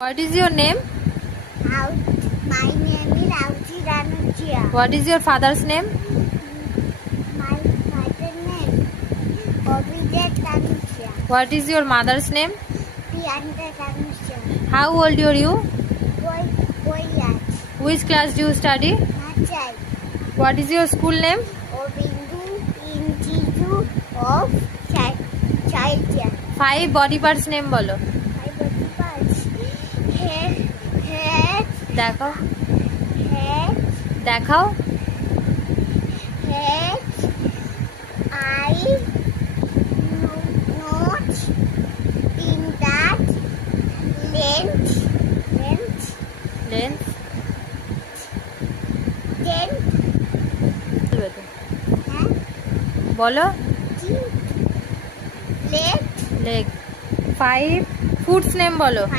What is your name? My name is Auchi Ranuchia. What is your father's name? My father's name Obijay Ranuchia. What is your mother's name? Priyanka Ranuchia. How old are you? Boy Yach. Which class do you study? Nachai. What is your school name? Obindu Institute of Child. 5 body parts name bolo. Head, দেখাও head, দেখাও head, eye, nose, pintat, length, length then, বলো leg, leg 5 foods name বলো 5